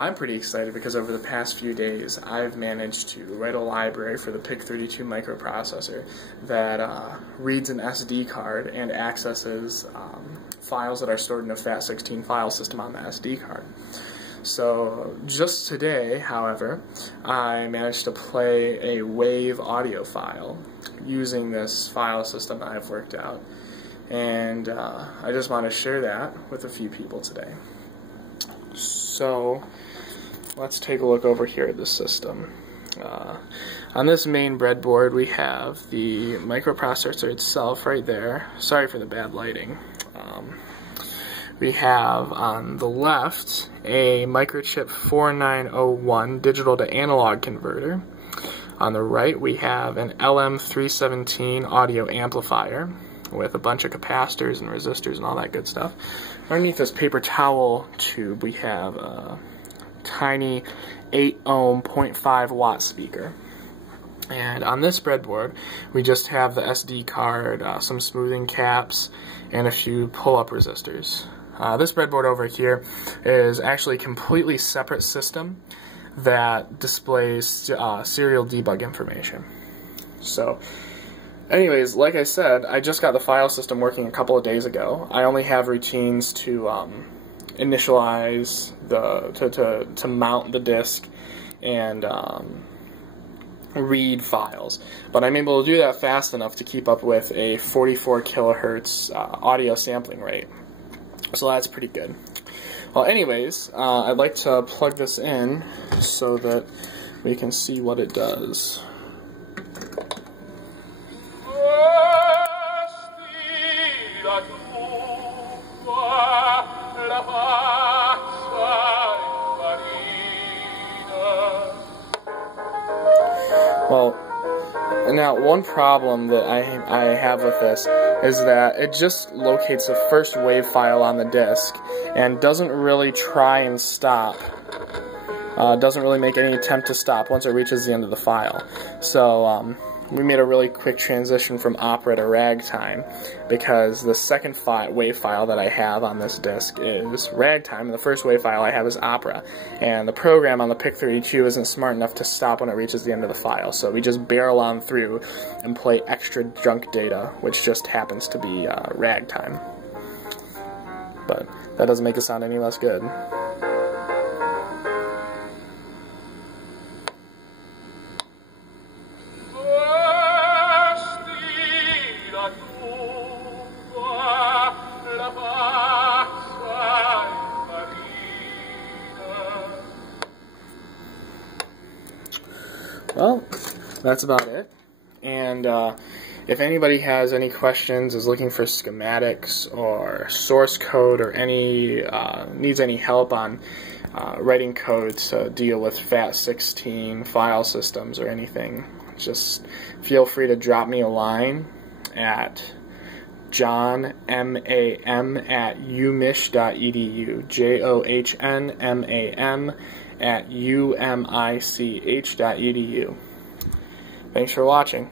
I'm pretty excited because over the past few days I've managed to write a library for the PIC32 microprocessor that reads an SD card and accesses files that are stored in a FAT16 file system on the SD card. So just today, however, I managed to play a WAV audio file using this file system that I've worked out, and I just want to share that with a few people today. So let's take a look over here at the system. On this main breadboard we have the microprocessor itself right there. Sorry for the bad lighting. We have on the left a microchip 4901 digital to analog converter. On the right we have an LM317 audio amplifier with a bunch of capacitors and resistors and all that good stuff. Underneath this paper towel tube we have a tiny 8 ohm 0.5 watt speaker. And on this breadboard we just have the SD card, some smoothing caps, and a few pull-up resistors. This breadboard over here is actually a completely separate system that displays serial debug information. So anyways, like I said, I just got the file system working a couple of days ago. I only have routines to initialize to mount the disk and read files, but I'm able to do that fast enough to keep up with a 44 kilohertz audio sampling rate. So that's pretty good. Well, anyways, I'd like to plug this in so that we can see what it does. Well, now one problem that I have with this is that it just locates the first WAV file on the disk and doesn't really try and stop. Doesn't really make any attempt to stop once it reaches the end of the file. So we made a really quick transition from opera to ragtime because the second WAV file that I have on this disk is ragtime, and the first WAV file I have is opera. And the program on the PIC32 isn't smart enough to stop when it reaches the end of the file, so we just barrel on through and play extra junk data, which just happens to be ragtime. But that doesn't make it sound any less good. Well, that's about it. And if anybody has any questions, is looking for schematics or source code, or needs any help on writing code to deal with FAT16 file systems or anything, just feel free to drop me a line at johnmam@umich.edu, johnmam@umich.edu. Thanks for watching.